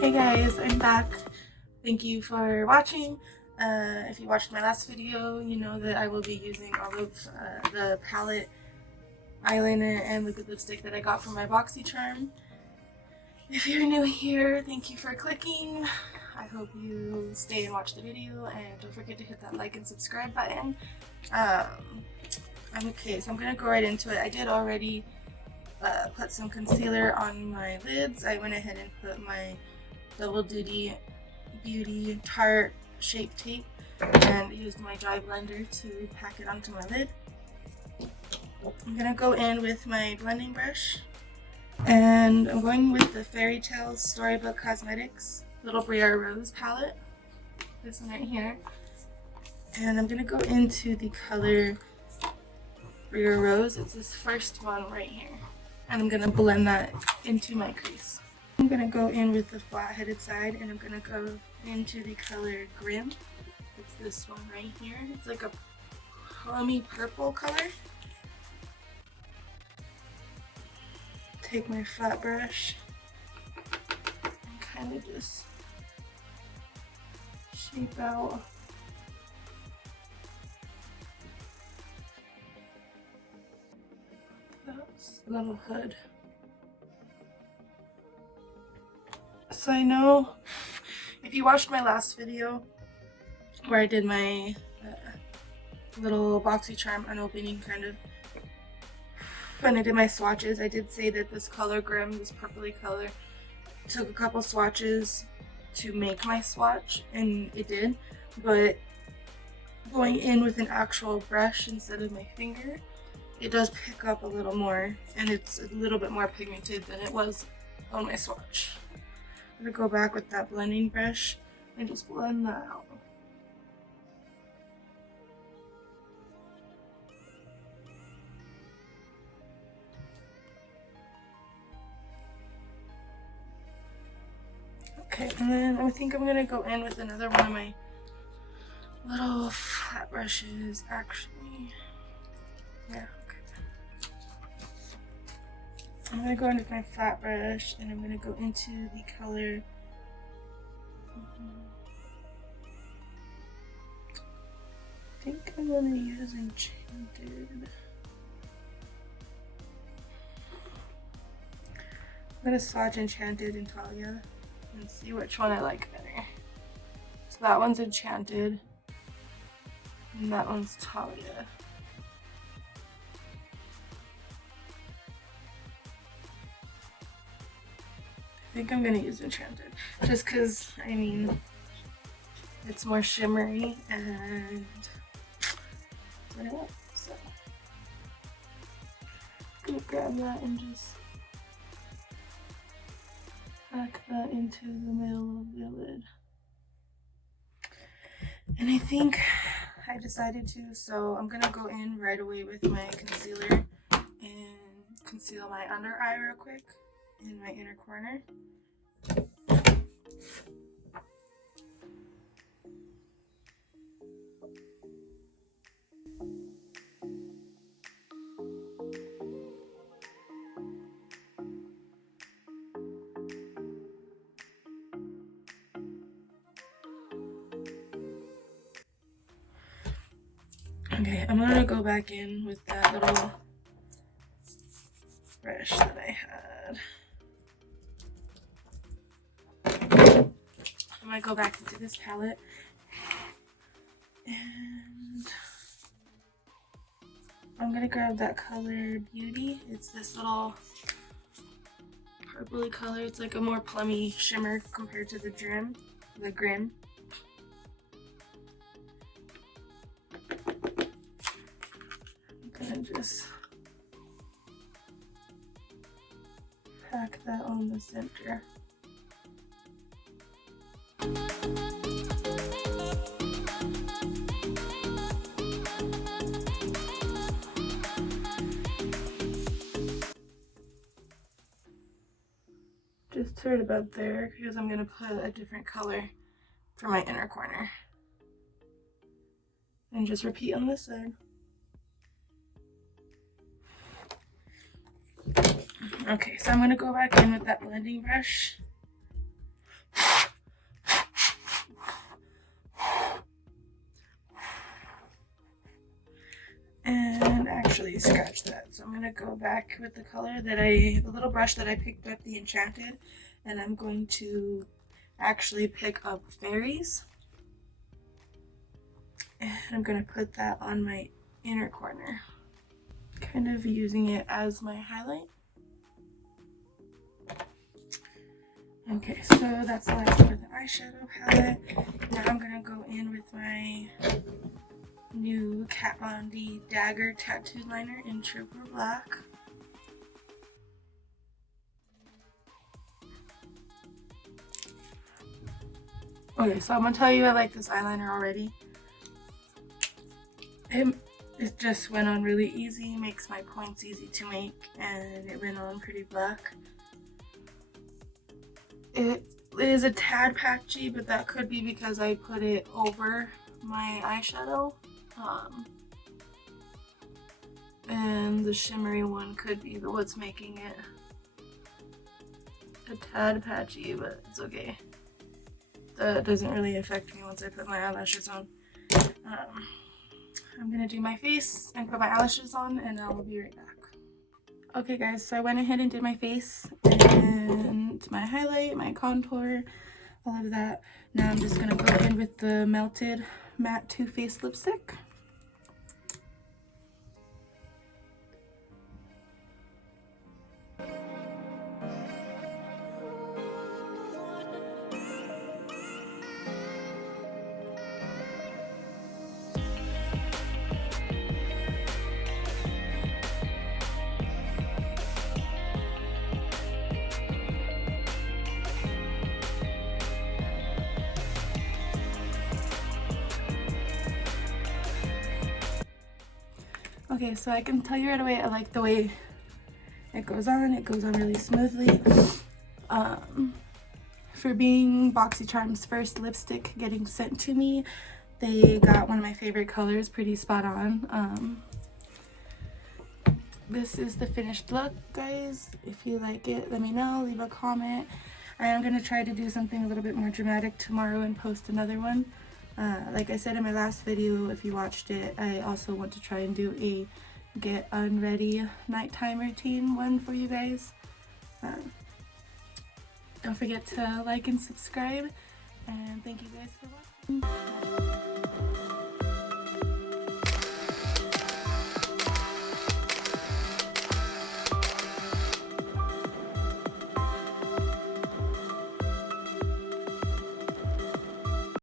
Hey guys, I'm back. Thank you for watching. If you watched my last video, you know that I will be using all of the palette, eyeliner, and liquid lipstick that I got from my BoxyCharm. If you're new here, thank you for clicking. I hope you stay and watch the video, and don't forget to hit that like and subscribe button. Okay, so I'm gonna go right into it. I did already put some concealer on my lids. I went ahead and put my Double Duty Beauty Tarte Shape Tape and used my dry blender to pack it onto my lid. I'm gonna go in with my blending brush, and I'm going with the Fairy Tales Storybook Cosmetics Little Briar Rose palette, this one right here, and I'm gonna go into the color Briar Rose. It's this first one right here, and I'm gonna blend that into my crease. I'm gonna go in with the flat-headed side, and I'm gonna go into the color Grim. It's this one right here. It's like a plummy purple color. Take my flat brush and kind of just shape out that little hood. So I know if you watched my last video where I did my little BoxyCharm unopening kind of, when I did my swatches, I did say that this color Grim, this purpley color, took a couple swatches to make my swatch, and it did, but going in with an actual brush instead of my finger, it does pick up a little more, and it's a little bit more pigmented than it was on my swatch. I'm gonna go back with that blending brush and just blend that out. Okay, and then I think I'm gonna go in with another one of my little flat brushes, actually. Yeah, okay. I'm gonna go in with my flat brush, and I'm gonna go into the color I think I'm gonna use Enchanted. I'm gonna swatch Enchanted and Talia and see which one I like better. So that one's Enchanted, and that one's Talia. I think I'm gonna use Enchanted, just because, I mean, it's more shimmery and what I want. So I'm gonna grab that and just pack that into the middle of the lid. And I think I decided to, so I'm gonna go in right away with my concealer and conceal my under eye real quick in my inner corner. Okay, I'm gonna go back in with that little brush that I had. I'm gonna go back into this palette, and I'm gonna grab that color Beauty. It's this little purpley color. It's like a more plummy shimmer compared to the Grim. I'm gonna just pack that on the center. Just right about there, because I'm gonna put a different color for my inner corner. And just repeat on this side. Okay, so I'm going to go back in with that blending brush really scratched that. So I'm gonna go back with the color that the little brush that I picked up, the Enchanted, and I'm going to actually pick up Fairies. And I'm gonna put that on my inner corner, kind of using it as my highlight. Okay, so that's the last for the eyeshadow palette. Now I'm gonna go in with my new Kat Von D Dagger Tattoo Liner in Trooper Black. Okay, so I'm gonna tell you I like this eyeliner already. It just went on really easy, makes my points easy to make, and it went on pretty black. It is a tad patchy, but that could be because I put it over my eyeshadow. And the shimmery one could be what's making it a tad patchy, but it's okay. That doesn't really affect me once I put my eyelashes on. I'm gonna do my face and put my eyelashes on, and I'll be right back. Okay guys, so I went ahead and did my face and my highlight, my contour, all of that. Now I'm just gonna go in with the Melted Matte Too Faced lipstick. Okay, so I can tell you right away, I like the way it goes on. It goes on really smoothly. For being BoxyCharm's first lipstick getting sent to me, they got one of my favorite colors pretty spot on. This is the finished look, guys. If you like it, let me know, leave a comment. I am going to try to do something a little bit more dramatic tomorrow and post another one. Like I said in my last video, if you watched it, I also want to try and do a get unready nighttime routine one for you guys. Don't forget to like and subscribe, and thank you guys for watching.